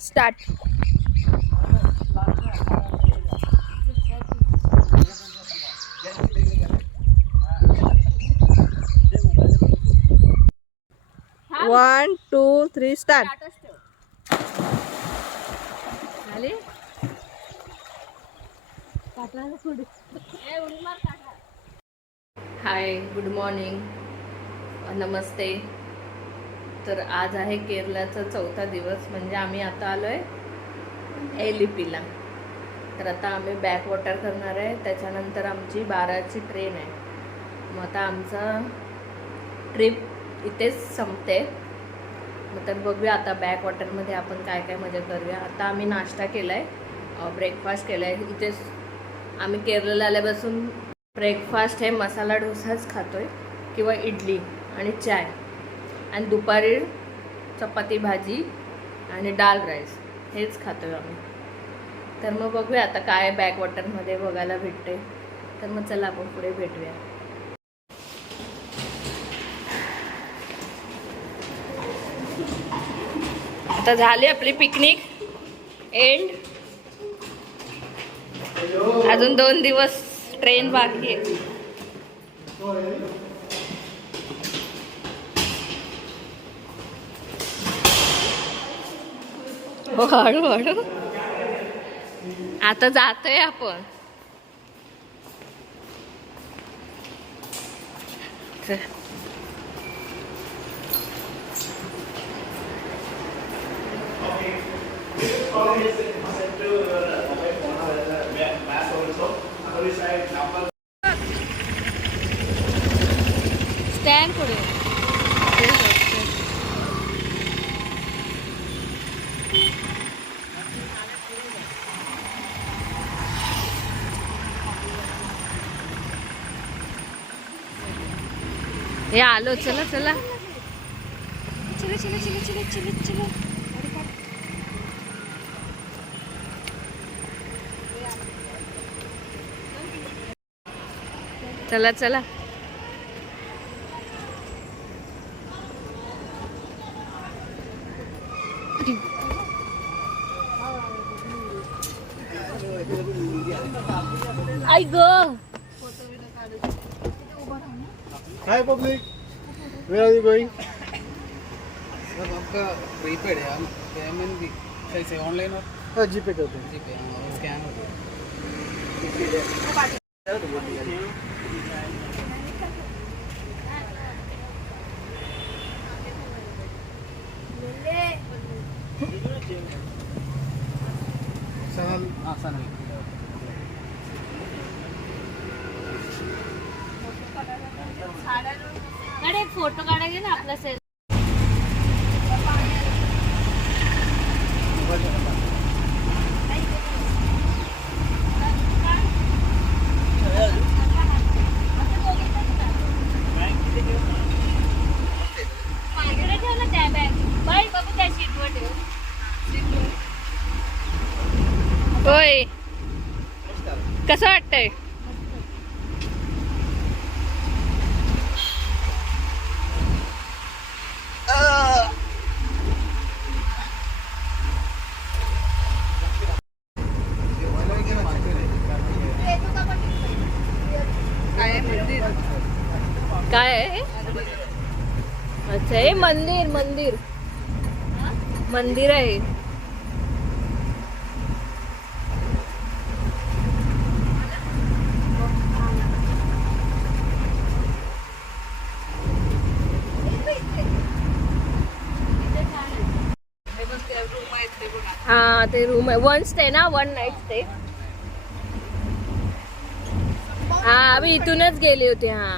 Start. One two three start. झाली. हाय, good morning, नमस्ते. तर आज आहे केरळचा चौथा दिवस, म्हणजे आम्ही आता आलो आहे एलिपीला. तर आता आम्ही बॅक वॉटर करणार आहे, त्याच्यानंतर आमची 12ची ट्रेन आहे. मग आता आमचा ट्रिप इथेच संपते. मग तर बघूया आता बॅक वॉटरमध्ये आपण काय काय मजा करूया. आता आम्ही नाश्ता केला आहे, ब्रेकफास्ट केला आहे. इथेच आम्ही केरळला आल्यापासून ब्रेकफास्ट हे मसाला डोसाच खातो आहे, किंवा इडली आणि चाय, आणि दुपारी चपाती भाजी आणि डाल राईस हेच खातो आहे आम्ही. तर मग बघूया आता काय बॅक वॉटरमध्ये बघायला भेटते. तर मग चला आपण पुढे भेटूया. आता झाली आपली पिकनिक एंड. अजून 2 दिवस ट्रेन बाकी आहे. हो, हळूहळू आता जातोय आपण. स्टँड पुढे. हे आलो. चला चला चला चला चला चला चला चला. चला चला. आई ग. Hi public, where are you going? सब आपका प्रीपेड है, हम पेमेंट भी कैसे ऑनलाइन और जीपे करते हैं. जीपे स्कैन हो गया. सनल. हाँ सर. अरे फोटो काढायचे ना आपला सेल. होय, कसं वाटतंय? काय आहे? अच्छा, हे मंदिर मंदिर मंदिर आहे. हा, ते रूम आहे. 1 स्टे ना, 1 नाईट स्टे. हा, आम्ही इथूनच गेले होते. हा,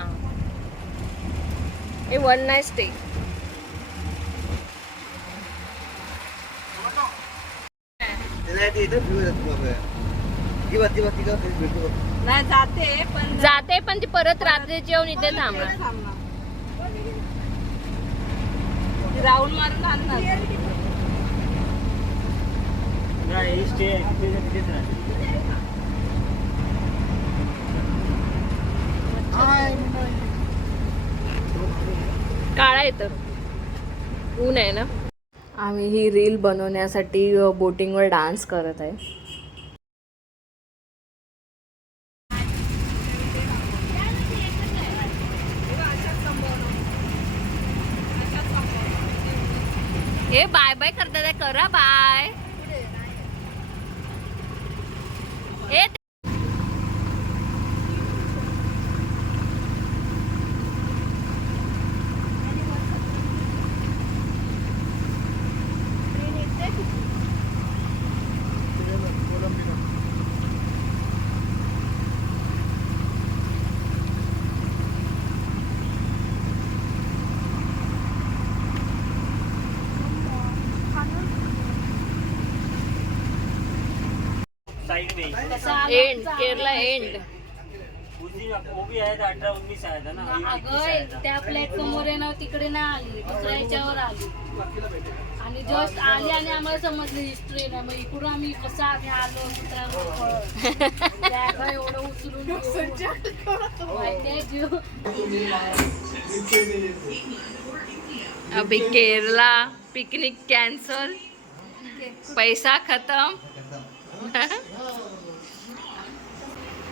हे 1 नाईट स्टे. जाते पण ती परत रात्रीची येऊन इथे थांबणार. राऊंड मारून आणणार. काळा येतं, ऊन आहे ना. आम्ही ही रील बनवण्यासाठी बोटिंगवर डान्स करत आहे. ए बाय बाय करता ते करा बाय. ए साइड में एंड केरला एंड. उस दिन वो भी आया था 18-19 आया था ना. ये 21 आया था. त्या प्लॅटफॉर्मवर आहे ना तिकडे नाही आली दुसऱ्या ह्याच्यावर आली आणि जस्ट आली आणि आम्हाला समजली हिस्ट्री ना मग इकडून आम्ही कसं आम्ही आलो दुसऱ्या एवढं उचलून माहितीये जीव. अभी केरला पिकनिक कैंसल, पैसा खत्म.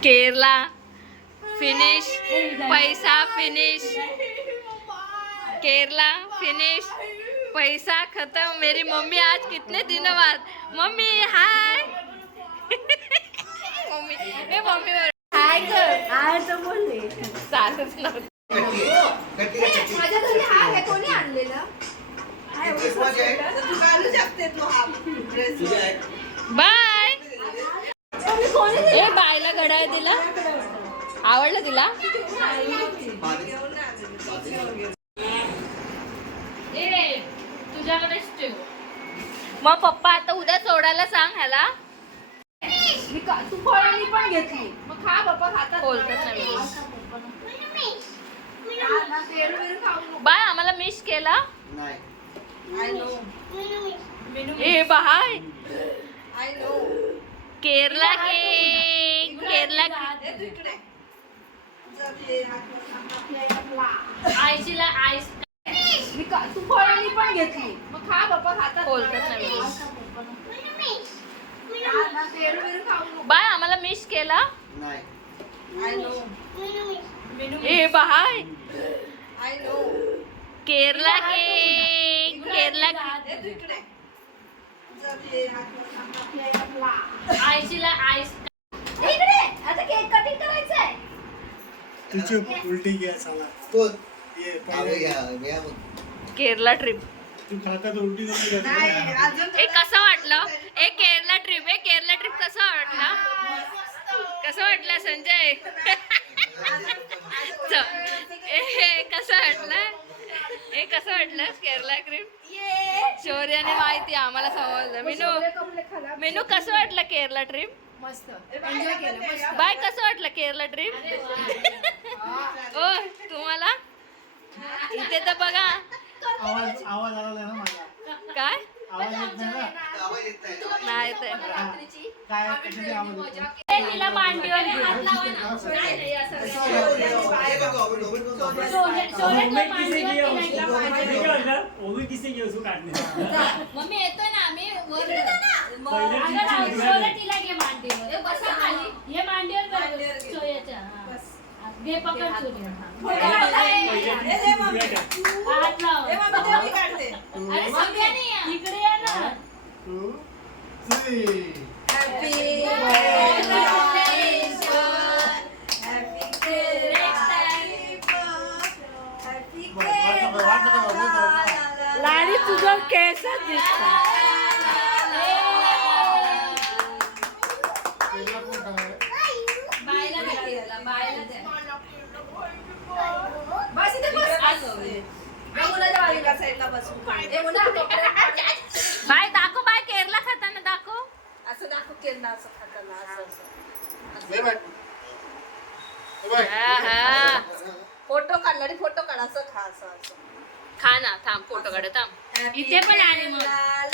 केरला फिनिश, पैसा फिनिश. केरला फिनिश, पैसा खत्म. मेरी मम्मी आज कितने दिनों बाद. मम्मी हाय. मम्मी ए मम्मी हाय कर. हाय तर बोलले चालत नव्हतं. माझ्या घरी हा आहे कोणी आणलेलं बाय. ए बायला घड्याळ दिला. आवडलं तिला. ए तुझ्याकडेच ठेव. मग पप्पा आता उद्या सोडायला सांग ह्याला. तू फळांनी पण घेतली मग खा बाप्पा खातात बोलतच नाही. पेरू बिरू खाऊ नको. बाय आम्हाला मिस केला. I know a bye I know Kerala के केरला इकडे आईशीला आईस तू फळांनी पण घेतली मग खा बाप्पा खातात बोलतच नाही. पेरू बिरू खाऊ नको. बाय आम्हाला मिस केला. I know a bye I know Kerala के केरला इकडे आईशीला आईस इकडे आता केक कटिंग करायचंय. तुझी उलटी घ्या साला. ये पहिले केरला ट्रिप. तू खाता तर उलटी नको नाही करत. अजून ए कसं वाटलं. ए केरला ट्रिप. ए केरला ट्रिप कसं वाटलं. कसं वाटलं संजय. ए कसं वाटलं. ए कसं वाटलं केरला ट्रिप. शौर्याने माहिती आम्हाला समजलं. मेनू कसं वाटलं केरला ट्रिप. मस्त एन्जॉय केलं मस्त. बाय कसं वाटलं केरला ट्रिप. ओ तुम्हाला इथे तर बघा आवाज आला ना माझा. काय आवाज येत नाही ना. नाही ते काय कशाने आवाज येतो. तिला मांडीवर घे. हात लावा ना. वो भी किसी की उसको काटने. मम्मी येतोय ना आम्ही वर पहिले तिला घे मांडीवर. हे बसा खाली. हे मांडीवर कर. सोयाच्या. हा. घे पकड सोया. हात लाव. अरे सगळ्यांनी या. इकडे या ना. 2 3 लाडी तुझं केसच दिसत. बायला घे. बायला द्या. बस इथे बस. मुलाच्या बाजूला साईडला बसून. बाय दाखव. बाय केरला खाताना दाखव. असं दाखव केलं असं खाताना असं ले बाय. ले बाय. हा. फोटो काढला आणि फोटो काढ असं खा असं असं. खा ना. थांब फोटो काढ. थांब. इथे पण आले मग. ला